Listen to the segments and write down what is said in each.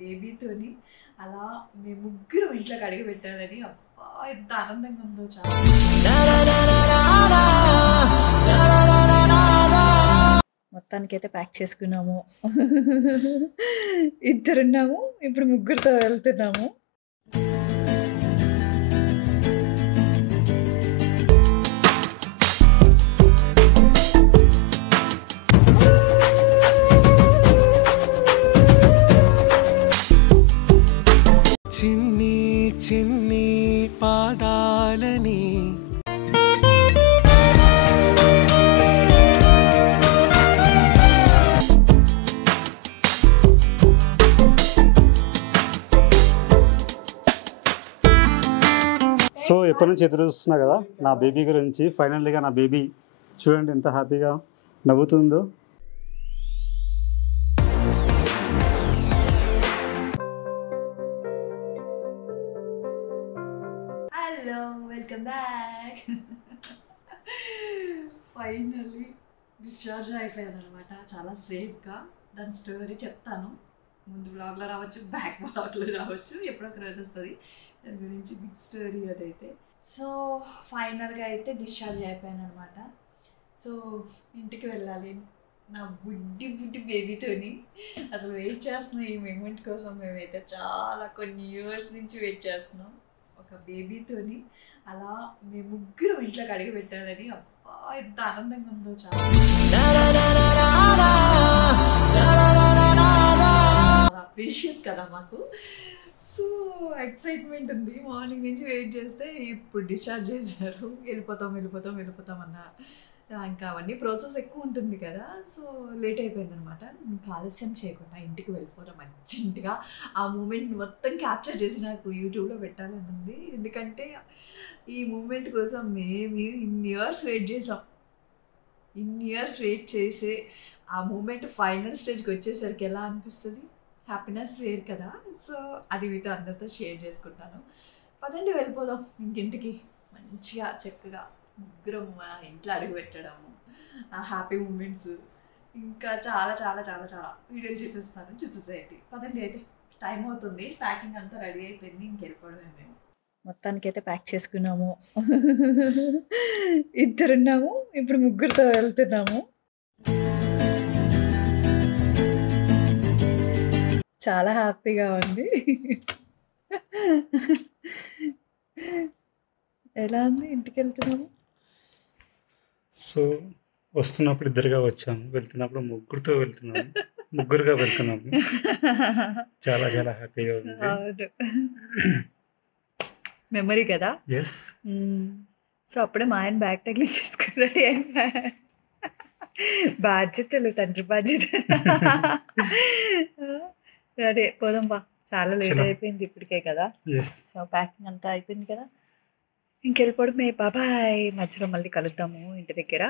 బేబీతోని అలా మేము ముగ్గురం ఇంట్లోకి అడిగి పెట్టాలని అబ్బా ఎంత ఆనందంగా ఉందో చాలా. మొత్తానికైతే ప్యాక్ చేసుకున్నాము. ఇద్దరున్నాము, ఇప్పుడు ముగ్గురితో వెళ్తున్నాము. చిన్ని చిన్ని పాదాలని సో ఎప్పటి నుంచి ఎదురు చూస్తున్నా కదా నా బేబీ గురించి. ఫైనల్గా నా బేబీ చూడండి ఎంత హ్యాపీగా నవ్వుతుందో. Hello, welcome back. Finally discharge అయిపోయాను అనమాట, చాలా సేఫ్గా. దాని స్టోరీ చెప్తాను, ముందు బ్లాగ్లో రావచ్చు, బ్యాక్ బ్లాగ్లో రావచ్చు, ఎప్పుడో ఒక రోజు వస్తుంది. దాని గురించి బిగ్ స్టోరీ అదైతే. సో ఫైనల్గా అయితే డిశ్చార్జ్ అయిపోయాను అనమాట. సో ఇంటికి వెళ్ళాలి నా బుడ్డి బుడ్డి బేబీతోని. అసలు వెయిట్ చేస్తున్నాం ఈ మూమెంట్ కోసం. మేమైతే చాలా కొన్ని ఇయర్స్ నుంచి వెయిట్ చేస్తున్నాం ఒక బేబీతోని అలా మేము ముగ్గురం ఇంట్లోకి అడిగి పెట్టాలని. అబ్బా ఎంత ఆనందంగా ఉందో చాలా ప్రీషియస్ కదా మాకు. సో ఎక్సైట్మెంట్ ఉంది, మార్నింగ్ నుంచి వెయిట్ చేస్తే ఇప్పుడు డిశ్చార్జ్ చేశారు. వెళ్ళిపోతాం అన్న. ఇంకా అవన్నీ ప్రాసెస్ ఎక్కువ ఉంటుంది కదా, సో లేట్ అయిపోయింది అనమాట. ఇంకా ఆలస్యం చేయకుండా ఇంటికి వెళ్ళిపోవడం అర్జెంటుగా. ఆ మూమెంట్ మొత్తం క్యాప్చర్ చేసి నాకు యూట్యూబ్లో పెట్టాలని ఉంది. ఎందుకంటే ఈ మూమెంట్ కోసం మేము ఇన్ని ఇయర్స్ వెయిట్ చేసాం. ఇన్ని ఇయర్స్ వెయిట్ చేసే ఆ మూమెంట్ ఫైనల్ స్టేజ్కి వచ్చేసరికి ఎలా అనిపిస్తుంది? హ్యాపీనెస్ వేరు కదా. సో అది మీతో అందరితో షేర్ చేసుకుంటాను. పదండి వెళ్ళిపోదాం ఇంకింటికి. మంచిగా చక్కగా ముగ్గురం ఇంట్లో అడుగు పెట్టడము, ఆ హ్యాపీ మూమెంట్స్, ఇంకా చాలా చాలా చాలా చాలా వీడియోలు చూసేసేయండి. పదండి అయితే, టైం అవుతుంది. ప్యాకింగ్ అంతా రెడీ అయిపోయింది, ఇంకెళ్ళిపోవడమే. మేము మొత్తానికైతే ప్యాక్ చేసుకున్నాము. ఇద్దరున్నాము, ఇప్పుడు ముగ్గురితో వెళ్తున్నాము. చాలా హ్యాపీగా ఉంది. ఎలా ఉంది? ఇంటికి వెళ్తున్నాము. సో వస్తున్నప్పుడు ఇద్దరుగా వచ్చాము, వెళ్తున్నప్పుడు ముగ్గురుగా వెళ్తున్నాము. చాలా చాలా హ్యాపీగా ఉంది. అవును, మెమరీ కదా. ఎస్. సో అప్పుడే మా ఆయన బ్యాగ్ తగిలించేసుకున్నాడు. బాధ్యతలు, తండ్రి బాధ్యతలు. రెడీ పోదాం బా, చాలా లేట్ అయిపోయింది ఇప్పటికే కదా. సో ప్యాకింగ్ అంతా అయిపోయింది కదా, ఇంకెళ్ళిపోవడమే. బాబాయ్. మధ్యలో మళ్ళీ కలుద్దాము ఇంటి దగ్గర.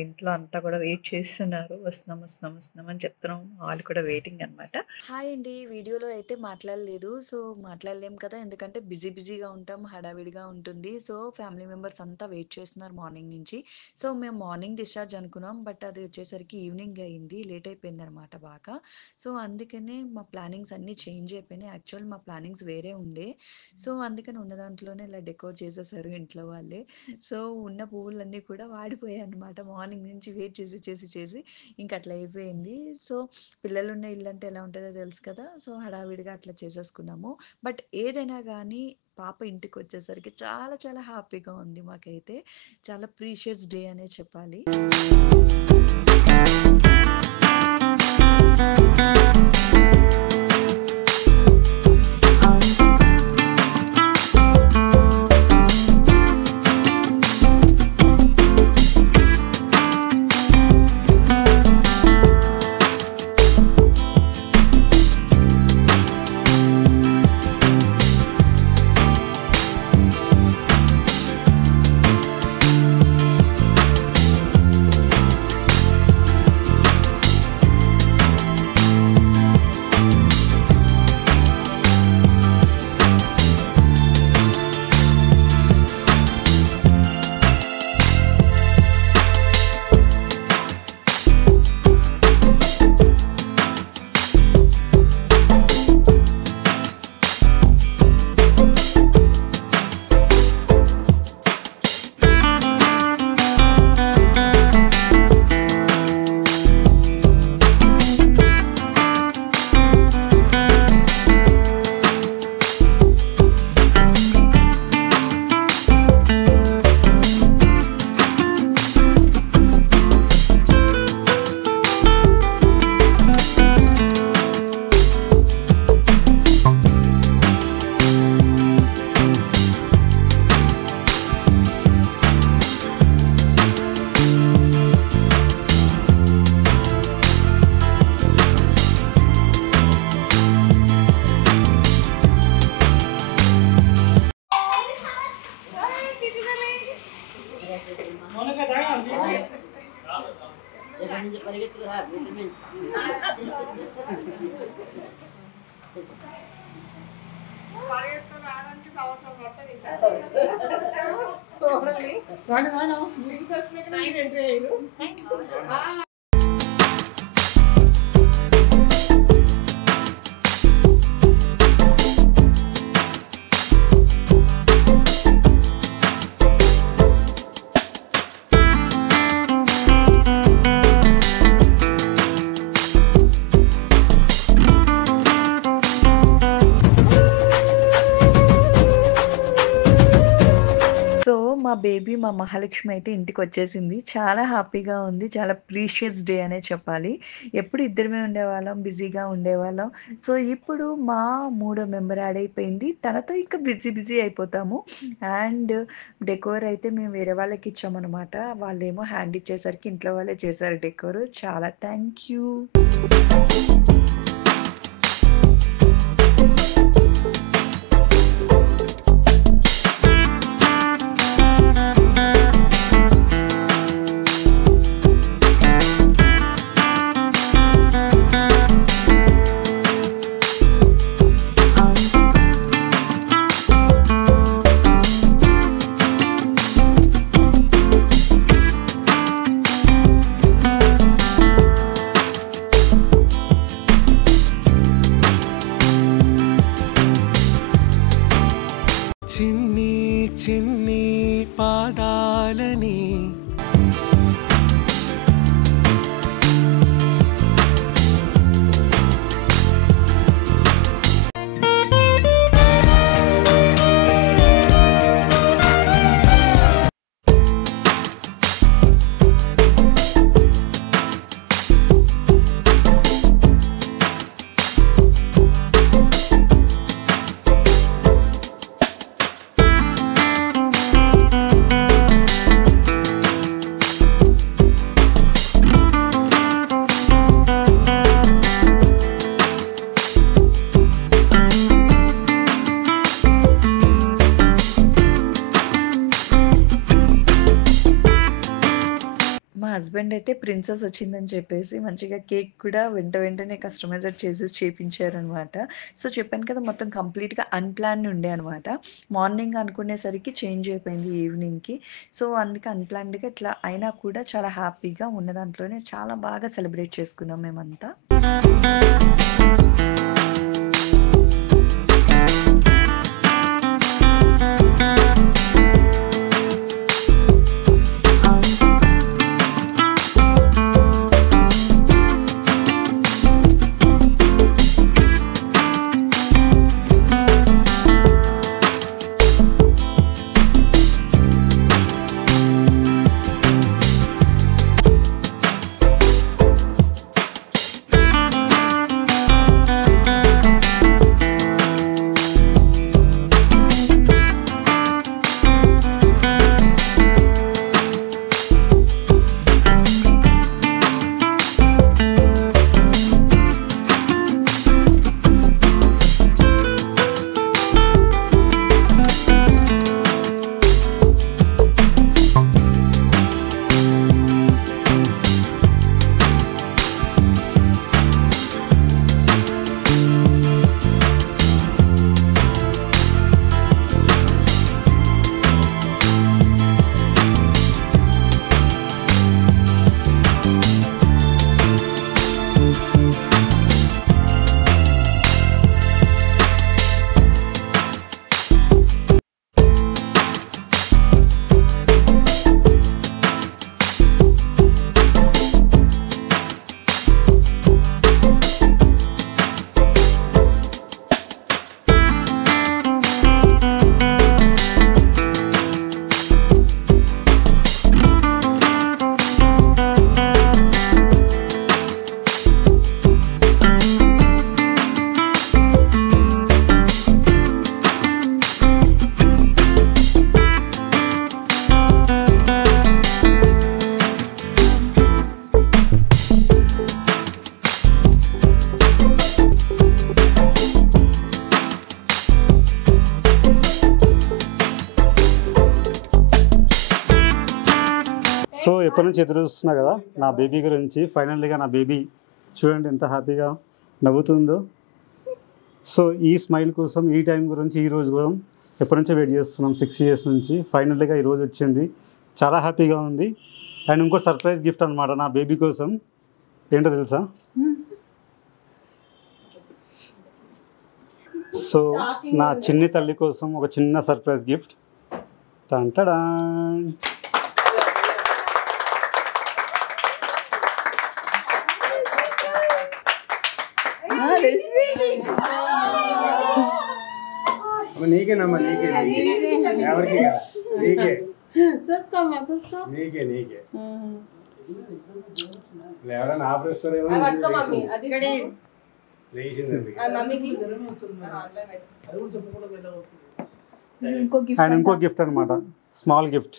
ఇంట్లో అంతా కూడా వెయిట్ చేస్తున్నారు, వస్తున్నాం అని చెప్తున్నాం. వాళ్ళు కూడా వెయిటింగ్ అనమాట. హాయ్ అండి. వీడియోలో అయితే మాట్లాడలేదు, సో మాట్లాడలేం కదా, ఎందుకంటే బిజీగా ఉంటాం, హడావిడిగా ఉంటుంది. సో ఫ్యామిలీ మెంబర్స్ అంతా వెయిట్ చేస్తున్నారు మార్నింగ్ నుంచి. సో మేము మార్నింగ్ డిశ్చార్జ్ అనుకున్నాం, బట్ అది వచ్చేసరికి ఈవినింగ్ అయింది, లేట్ అయిపోయింది అనమాట బాగా. సో అందుకనే మా ప్లానింగ్స్ అన్నీ చేంజ్ అయిపోయినాయి. యాక్చువల్ మా ప్లానింగ్స్ వేరే ఉండే, సో అందుకని ఉన్న దాంట్లోనే ఇలా డెకోర్ చేసేసారు ఇంట్లో వాళ్ళే. సో ఉన్న పువ్వులన్నీ కూడా వాడిపోయాయి అనమాట. మార్నింగ్ నుంచి వెయిట్ చేసి ఇంక అట్లా అయిపోయింది. సో పిల్లలు ఉన్న ఇల్లు అంటే ఎలా ఉంటుందో తెలుసు కదా. సో హడావిడిగా అట్లా చేసేసుకున్నాము. బట్ ఏదైనా కానీ పాప ఇంటికి వచ్చేసరికి చాలా చాలా హ్యాపీగా ఉంది. మాకైతే చాలా ప్రీషియస్ డే అనే చెప్పాలి. సో మా బేబీ మా మహాలక్ష్మి అయితే ఇంటికి వచ్చేసింది. చాలా హ్యాపీగా ఉంది. చాలా ప్రీషియస్ డే అనే చెప్పాలి. ఎప్పుడు ఇద్దరమే ఉండేవాళ్ళం. బిజీగా ఉండేవాళ్ళం. సో ఇప్పుడు మా మూడో మెంబర్ యాడ్ అయిపోయింది. తనతో ఇంకా బిజీ అయిపోతాము. అండ్ డెకోర్ అయితే మేము వేరే వాళ్ళకి ఇచ్చామనమాట. వాళ్ళేమో హ్యాండ్ ఇచ్చేసరికి ఇంట్లో వాళ్ళే చేశారు డెకోర్. చాలా థ్యాంక్ యూ. చిన్ని చిన్ని పాదాలని మా హస్బెండ్ అయితే ప్రిన్సెస్ వచ్చిందని చెప్పేసి మంచిగా కేక్ కూడా వెంటనే కస్టమైజర్ చేసేసి చేపించారనమాట. సో చెప్పాను కదా మొత్తం కంప్లీట్‌గా అన్‌ప్లాన్డ్ ఉండే అనమాట. మార్నింగ్ అనుకునేసరికి చేంజ్ అయిపోయింది ఈవినింగ్‌కి. సో అందుకే అన్‌ప్లాన్డ్‌గా ఇట్లా అయినా కూడా చాలా హ్యాపీగా ఉన్న దాంట్లోనే చాలా బాగా సెలబ్రేట్ చేసుకున్నాం మేమంతా. సో ఎప్పటి నుంచి ఎదురు చూస్తున్నా కదా నా బేబీ గురించి. ఫైనల్గా నా బేబీ చూడండి ఎంత హ్యాపీగా నవ్వుతుందో. సో ఈ స్మైల్ కోసం, ఈ టైం గురించి, ఈ రోజు కోసం ఎప్పటి నుంచో వెయిట్ చేస్తున్నాం 6 years నుంచి. ఫైనల్గా ఈరోజు వచ్చింది. చాలా హ్యాపీగా ఉంది. అండ్ ఇంకో సర్ప్రైజ్ గిఫ్ట్ అనమాట నా బేబీ కోసం. ఏంటో తెలుసా? సో నా చిన్ని తల్లి కోసం ఒక చిన్న సర్ప్రైజ్ గిఫ్ట్. టంటడా నీకేనమ్మా, నీకే ఎవరికి నీకే నీకే నీకే ఎవరైనా ఆపరేస్తారేమో. అండ్ ఇంకో గిఫ్ట్ అనమాట, స్మాల్ గిఫ్ట్.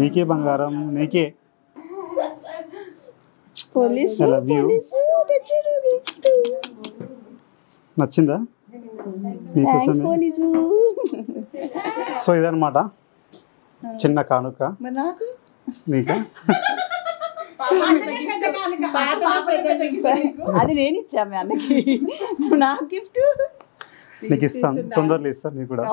నీకే బంగారం, నీకే. I love you. నచ్చిందా నీకోసమే? సో ఇదనమాట చిన్న కానుక నీకా. అది నేను ఇచ్చాము అన్నకి, నా గిఫ్ట్ నీకు ఇస్తాను, తొందరలో ఇస్తాను నీకు కూడా.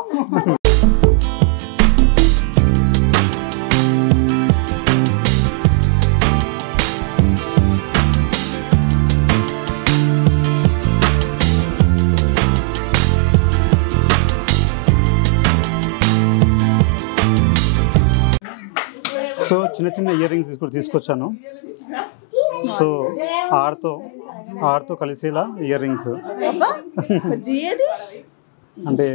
సో చిన్న చిన్న ఇయర్ రింగ్స్ కూడా తీసుకొచ్చాను. సో ఆర్తో కలిసేలా ఇయర్ రింగ్స్. అంటే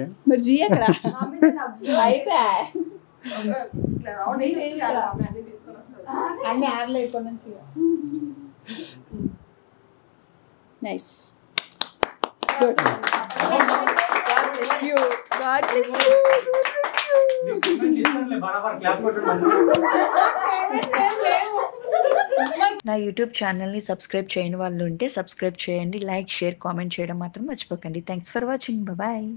నైస్. నా యూట్యూబ్ ఛానల్ని సబ్స్క్రైబ్ చేయని వాళ్ళు ఉంటే సబ్స్క్రైబ్ చేయండి. లైక్, షేర్, కామెంట్ చేయడం మాత్రం మర్చిపోకండి. Thanks for watching. బాయ్.